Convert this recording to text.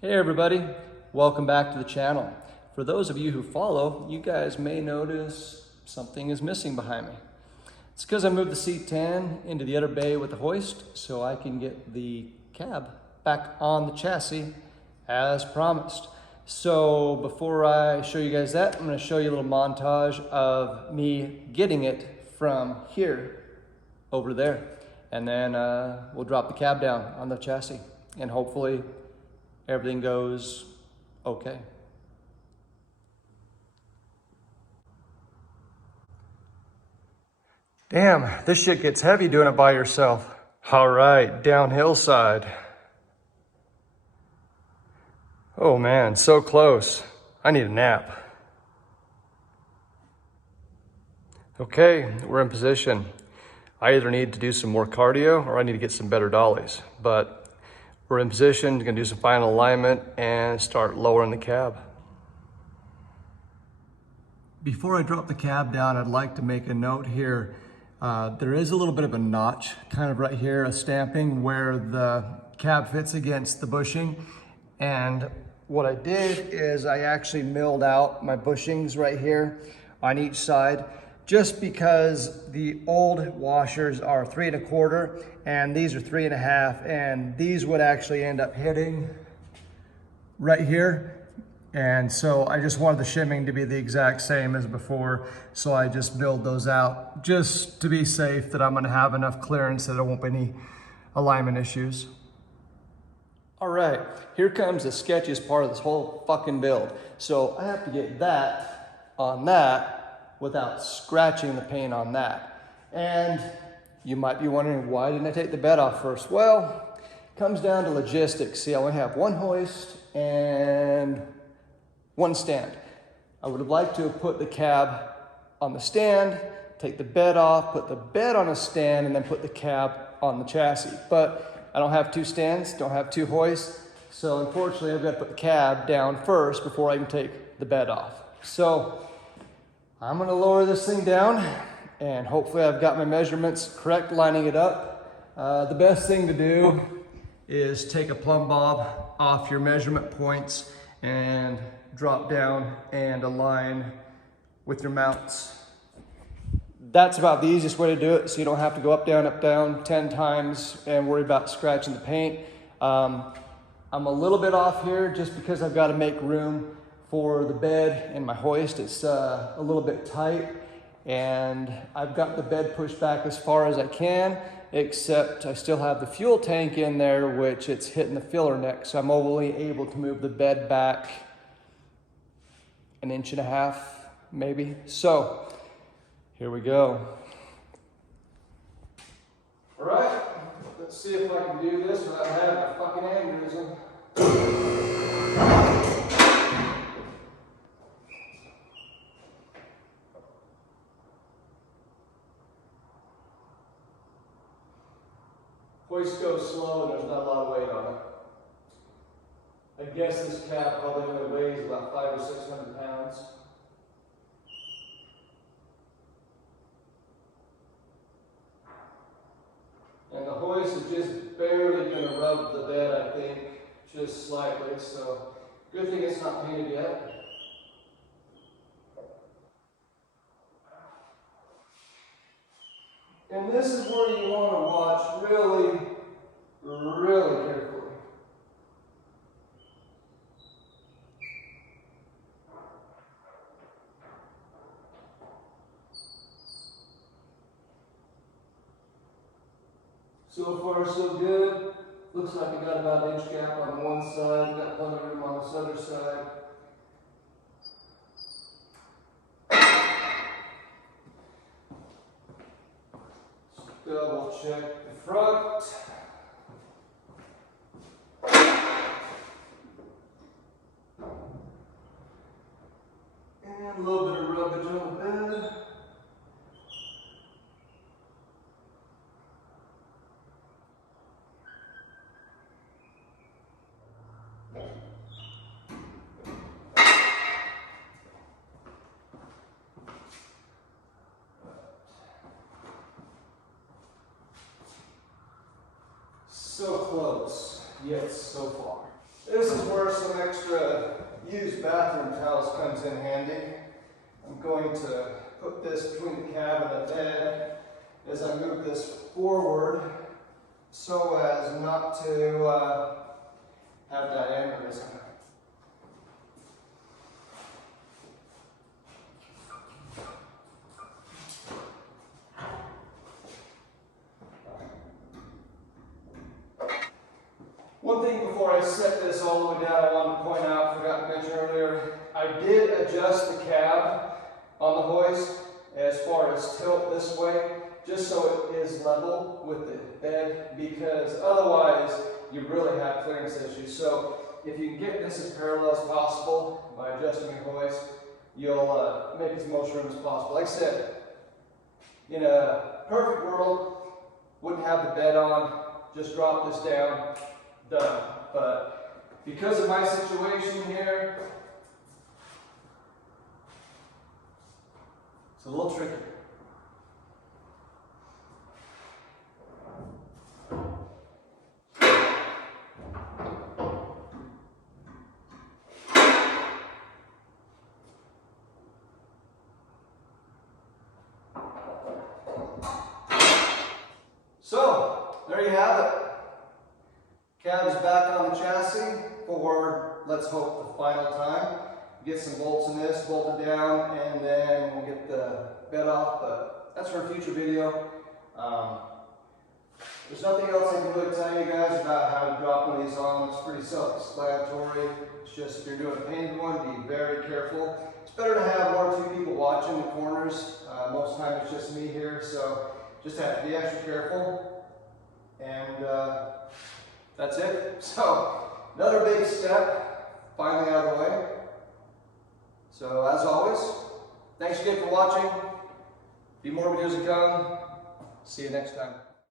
Hey everybody, welcome back to the channel. For those of you who follow, you guys may notice something is missing behind me. It's because I moved the C10 into the other bay with the hoist so I can get the cab back on the chassis as promised. So before I show you guys that, I'm going to show you a little montage of me getting it from here over there. And then we'll drop the cab down on the chassis and hopefully everything goes okay. Damn, this shit gets heavy doing it by yourself. All right, downhill side. Oh man, so close. I need a nap. Okay, we're in position. I either need to do some more cardio or I need to get some better dollies, but we're in position, gonna do some final alignment and start lowering the cab. Before I drop the cab down, I'd like to make a note here. There is a little bit of a notch, kind of right here, a stamping where the cab fits against the bushing. And what I did is I actually milled out my bushings right here on each side, just because the old washers are 3 1/4 and these are 3 1/2, and these would actually end up hitting right here. And so I just wanted the shimming to be the exact same as before. So I just milled those out just to be safe that I'm gonna have enough clearance that there won't be any alignment issues. All right, here comes the sketchiest part of this whole fucking build. So I have to get that on that without scratching the paint on that. And you might be wondering, why didn't I take the bed off first? Well, it comes down to logistics. See, I only have one hoist and one stand. I would have liked to have put the cab on the stand, take the bed off, put the bed on a stand, and then put the cab on the chassis. But I don't have two stands, don't have two hoists, so unfortunately I've got to put the cab down first before I can take the bed off. So I'm gonna lower this thing down and hopefully I've got my measurements correct, lining it up. The best thing to do is take a plumb bob off your measurement points and drop down and align with your mounts. That's about the easiest way to do it, so you don't have to go up, down 10 times and worry about scratching the paint. I'm a little bit off here just because I've got to make room for the bed and my hoist. It's a little bit tight, and I've got the bed pushed back as far as I can, except I still have the fuel tank in there, which it's hitting the filler neck, so I'm only able to move the bed back 1.5 inches, maybe. So here we go. All right, let's see if I can do this without having a fucking aneurysm. Hoist goes slow and there's not a lot of weight on it. I guess this cab probably only weighs about 500 or 600 pounds. And the hoist is just barely going to rub the bed, I think, just slightly. So good thing it's not painted yet. And this is where you want to watch really, really carefully. So far so good. Looks like we got about 1 inch gap on one side, got plenty of room on this other side. Double check the front. And a little bit of rubbage on the bed. So close, yet so far. This is where some extra used bathroom towels comes in handy. I'm going to put this between the cab and the bed as I move this forward so as not to have that aneurysm. One thing before I set this all the way down, I wanted to point out, forgot to mention earlier, I did adjust the cab on the hoist as far as tilt this way, just so it is level with the bed, because otherwise you really have clearance issues. So if you can get this as parallel as possible by adjusting your hoist, you'll make as much room as possible. Like I said, in a perfect world, wouldn't have the bed on, just drop this down, done. But because of my situation here, it's a little tricky. So, there you have it. Cab is back on the chassis for, let's hope, the final time. Get some bolts in this, bolt it down, and then we'll get the bed off, but that's for a future video. There's nothing else I can really tell you guys about how to drop one of these on. It's pretty self-explanatory. It's just if you're doing a painted one, be very careful. It's better to have 1 or 2 people watching the corners. Most of the time it's just me here, so just have to be extra careful. And that's it. So, another big step, finally out of the way. So, as always, thanks again for watching. Be more videos to come. See you next time.